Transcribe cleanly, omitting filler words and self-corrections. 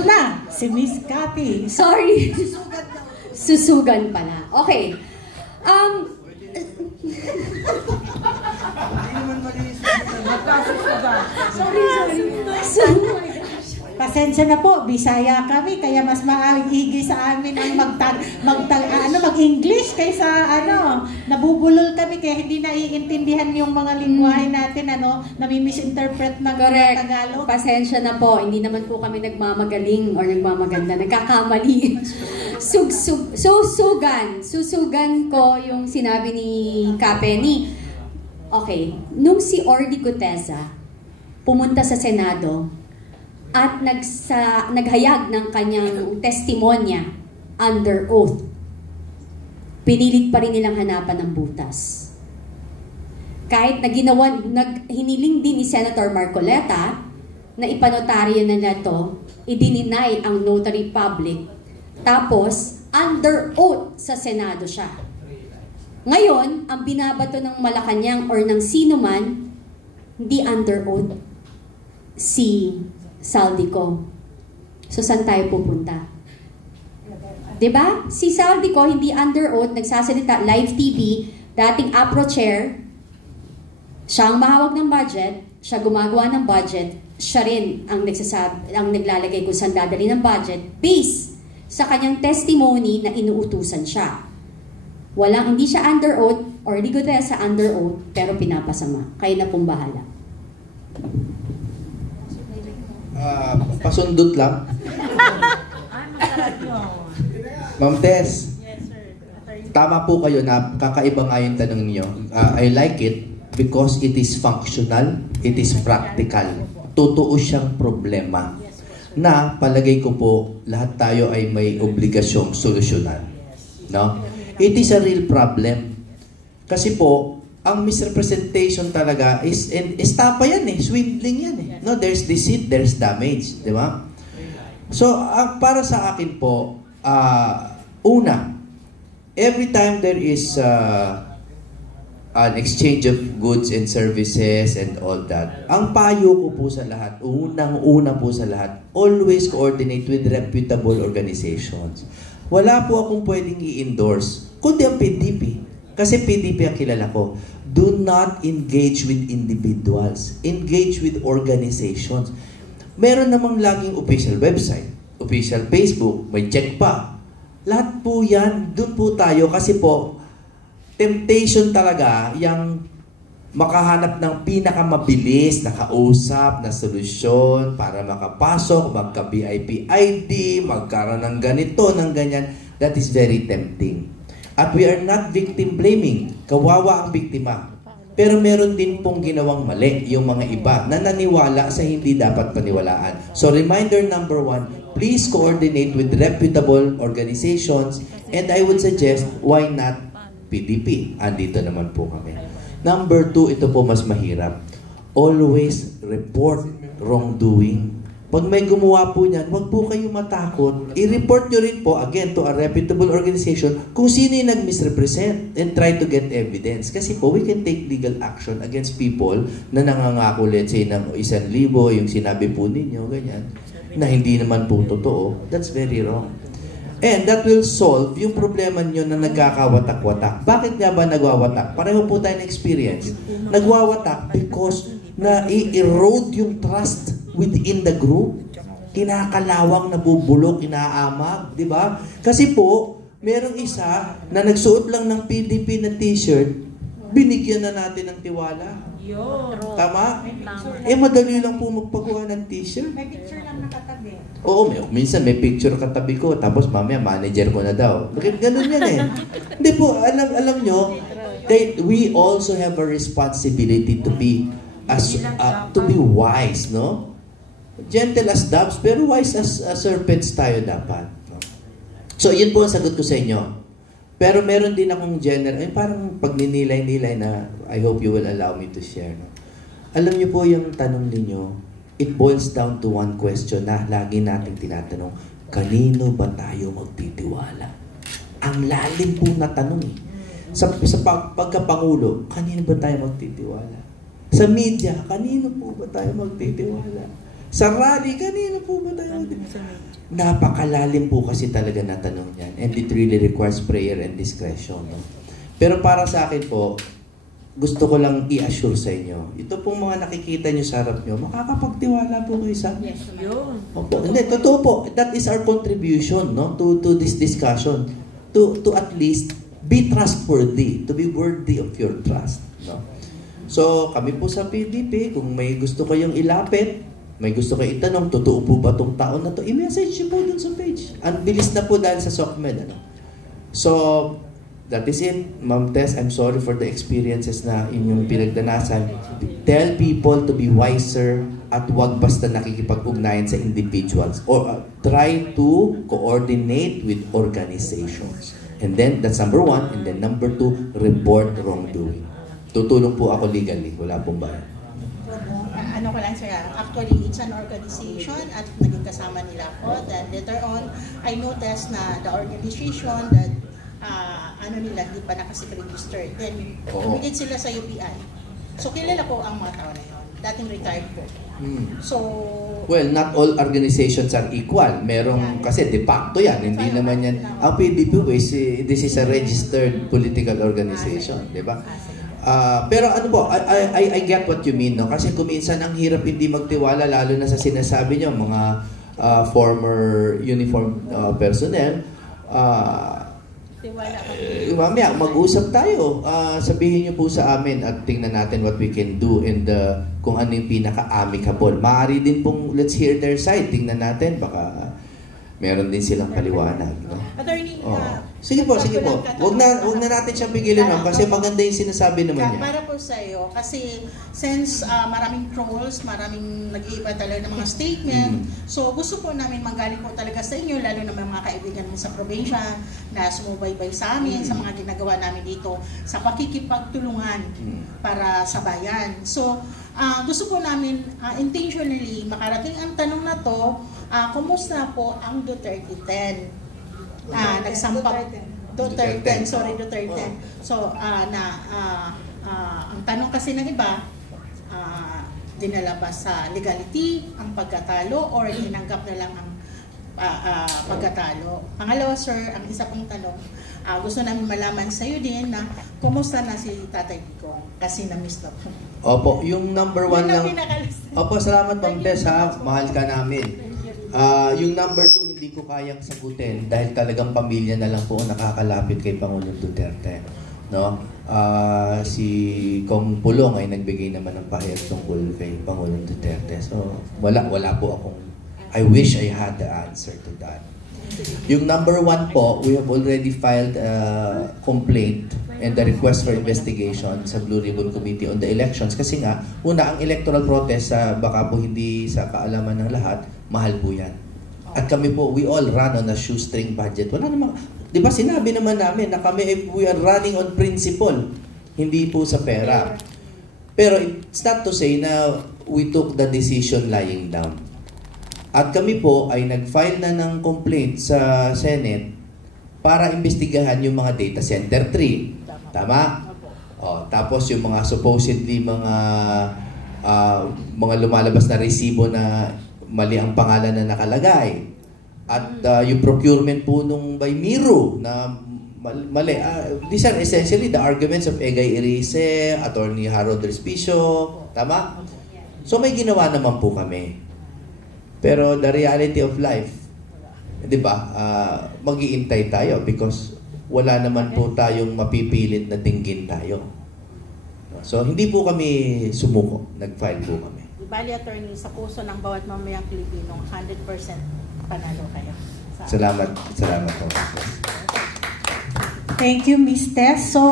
Sumagot na si Miss Cathy. Sorry. Susugan pala. Okay. Pasensya na po, Bisaya kami, kaya mas maigi sa amin ang mag-English kaysa nabubulol kami kaya hindi naiintindihan yung mga lingwahe natin, nami-misinterpret ng mga Tagalog. Pasensya na po, hindi naman po kami nagmamagaling or nagmamaganda, nagkakamali. Susugan ko yung sinabi ni Kapeni. Okay, nung si Orly Gutesa pumunta sa Senado at naghayag ng kanyang testimonya under oath, pinilit pa rin nilang hanapan ng butas. Kahit hiniling din ni Senator Marcoleta na ipanotaryo na nito, idininay ang notary public, tapos under oath sa Senado siya. Ngayon, ang binabato ng Malacanang or ng sino man, hindi under oath si Saldico. So, saan tayo pupunta? Diba? Si Saldico, hindi under oath, nagsasalita, live TV, dating APRO chair, siya ang mahawak ng budget, siya gumagawa ng budget, siya rin ang naglalagay kung saan dadali ng budget, based sa kanyang testimony na inuutusan siya. Hindi siya under oath, or di ko sa under oath, pero pinapasama. Kayo na pong bahala. Pasundot lang. Ma'am Tess, tama po kayo na kakaiba nga yung tanong niyo. I like it because it is functional, it is practical. Totoo siyang problema na palagay ko po lahat tayo ay may obligasyong solusyonan. No? It is a real problem. Kasi po, ang misrepresentation talaga is estapa yan swindling yan No, there's deceit, there's damage, di ba? So, para sa akin po, una, every time there is an exchange of goods and services and all that, ang payo ko po sa lahat, unang-una po sa lahat, always coordinate with reputable organizations. Wala po akong pwedeng i-endorse, kundi ang PDP. Kasi PDP ang kilala ko. Do not engage with individuals. Engage with organizations. Meron namang laging official website, official Facebook, may check pa. Lahat po yan, dun po tayo. Kasi po, temptation talaga yung makahanap ng pinakamabilis na kausap, na solusyon para makapasok, magka-VIP ID, magkaroon ng ganito, ng ganyan. That is very tempting. At we are not victim blaming. Kawawa ang biktima. Pero meron din pong ginawang mali yung mga iba na naniwala sa hindi dapat paniwalaan. So reminder number 1, please coordinate with reputable organizations, and I would suggest, why not PDP? Andito naman po kami. Number 2, ito po mas mahirap. Always report wrongdoing. Pag may gumawa po niyan, huwag po kayo matakot. I-report nyo rin po, again, to a reputable organization kung sino yung nag-misrepresent and try to get evidence. Kasi po, we can take legal action against people na nangangako, let's say, ng 1,000, yung sinabi po ninyo, ganyan, na hindi naman po totoo. That's very wrong. And that will solve yung problema nyo na nagkakawatak-watak. Bakit nga ba nagwawatak? Pareho po tayo na experience. Nagwawatak because na i-erode yung trust within the group. Kinakalawang, nabubulok, inaamag, di ba? Kasi po, merong isa na nagsuot lang ng PDP na t-shirt, binigyan na natin ng tiwala. Tama? Madali lang po magpagawa ng t-shirt. May picture lang nakatabi. Oo, minsan may picture katabi ko, tapos mamaya manager ko na daw. Bakit ganun yan Hindi po, alam nyo, we also have a responsibility to be wise, no? Gentle as doves, pero wise as serpents tayo dapat. No? So, yun po ang sagot ko sa inyo. Pero meron din akong parang pagninilay-nilay na I hope you will allow me to share. No? Alam niyo po yung tanong ninyo, it boils down to one question na lagi nating tinatanong, kanino ba tayo magtitiwala? Ang lalim po na tanong Sa pagkapangulo, kanino ba tayo magtitiwala? Sa media, kanino po ba tayo magtitiwala? Sa rally, kanina po ba tayo? Napakalalim po kasi talaga na tanong yan. And it really requires prayer and discretion. No? Pero para sa akin po, gusto ko lang i-assure sa inyo, ito pong mga nakikita nyo sa harap nyo, makakapagtiwala po kayo sa amin. Yes, Opo. Hindi, totoo po. That is our contribution, no, to this discussion. To at least be trustworthy, to be worthy of your trust. No? So, kami po sa PDP, kung may gusto kayong ilapit, may gusto kayong itanong, totoo po ba itong taon na to, i-message nyo po dun sa page. Ang bilis na po dahil sa SOCMED. Ano? So, that is it. Ma'am Tess, I'm sorry for the experiences na inyong pinagdanasan. Tell people to be wiser at wag basta nakikipag-ugnayan sa individuals. Or try to coordinate with organizations. And then, that's number 1. And then number 2, report wrongdoing. Tutulong po ako legally. Wala pong bayan. Ano ko lang sir, actually it's an organization at naging kasama nila ako. Then later on, I noticed na the organization that nila, hindi pa nakasig-register. Then, tumigit sila sa UPI. So, kilala ko ang mga tao na yun. Dating retired po. So, well, not all organizations are equal. Merong, kasi de facto yan. Hindi naman yan. Ang PDP, this is a registered political organization. Di ba? Pero ano po, I get what you mean. No? Kasi kuminsan ang hirap hindi magtiwala, lalo na sa sinasabi nyo, mga former uniform personnel. Mamaya, mag-usap tayo. Sabihin niyo po sa amin at tingnan natin what we can do and kung ano yung pinaka-amicable. Maaari din pong let's hear their side. Tingnan natin, baka meron din silang paliwanag. No? Attorney, sige po, sige po. Huwag na natin siyang pigilan, ma'am, kasi maganda yung sinasabi naman niya. Para po sa iyo, kasi since maraming trolls, maraming nag-iiba talaga ng mga statement, so gusto po namin manggaling po talaga sa inyo, lalo na mga kaibigan mo sa probinsya na sumubaybay sa amin, sa mga ginagawa namin dito, sa pakikipagtulungan para sa bayan. So, gusto po namin intentionally makarating ang tanong na to, kumusta po ang Duterte 10? Nagsampak Duterte. So, ang tanong kasi ng iba, dinala ba sa legality ang pagkatalo or tinanggap na lang ang pagkatalo? Pangalawa, sir, ang isa pang tanong, gusto namin malaman sa iyo din na kumusta na si Tatay Digong kasi na-miss na po. Opo, yung number 1 lang. Opo, salamat Ma'am Tess, ha. Mahal ka namin. Yung number 2, hindi ko kayang sagutin dahil talagang pamilya na lang po ang nakakalapit kay Pangulong Duterte. No? Si Kong Pulong ay nagbigay naman ng pahayag tungkol kay Pangulong Duterte. So, wala po akong, I wish I had the answer to that. Yung number 1 po, we have already filed a complaint and the request for investigation sa Blue Ribbon Committee on the elections. Kasi nga, una, ang electoral protest, baka po hindi sa kaalaman ng lahat, mahal po yan. At kami po, we all run on a shoestring budget. Wala namang, di ba sinabi naman namin na kami, we are running on principle, hindi po sa pera. Pero it's not to say na we took the decision lying down. At kami po ay nag-file na ng complaint sa Senate para imbestigahan yung mga data center 3. Tama? Tapos yung mga supposedly mga lumalabas na resibo na mali ang pangalan na nakalagay. At yung procurement po nung by Miro na mali. These are essentially the arguments of Egay Erice, Attorney Harold Respicio. Tama? So may ginawa naman po kami. Pero the reality of life, di ba, mag-iintay tayo because wala naman po tayong mapipilit na dinggin tayo. So, hindi po kami sumuko. Nag-file po kami. Bali, attorney, sa puso ng bawat mamayang Pilipino, 100% panalo kayo. Salamat po. Thank you, Miss Tess. So,